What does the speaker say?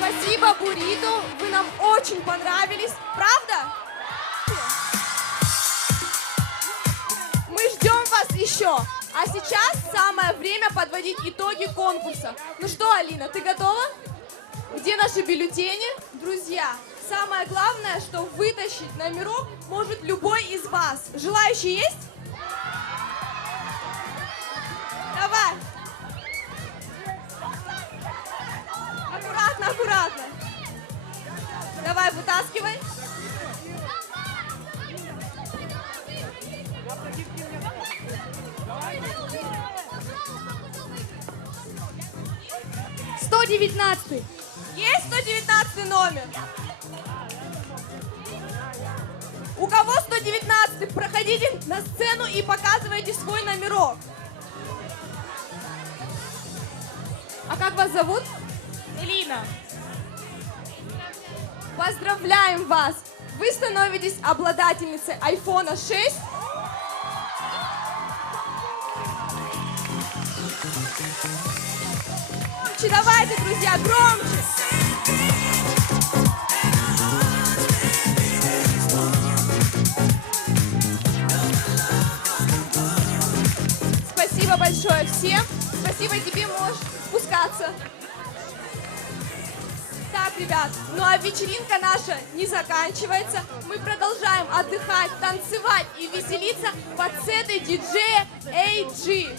Спасибо, Бурито, вы нам очень понравились, правда? Мы ждем вас еще. А сейчас самое время подводить итоги конкурса. Ну что, Алина, ты готова? Где наши бюллетени? Друзья, самое главное, что вытащить номерок может любой из вас. Желающие есть? Давай. Аккуратно, аккуратно. Давай, вытаскивай. «119». Есть 119 номер? У кого 119? Проходите на сцену и показывайте свой номерок. А как вас зовут? Элина. Поздравляем вас! Вы становитесь обладательницей iPhone 6. Давайте, друзья, громче! Спасибо большое всем. Спасибо тебе, можешь спускаться. Так, ребят, ну а вечеринка наша не заканчивается. Мы продолжаем отдыхать, танцевать и веселиться под сеты диджея AG.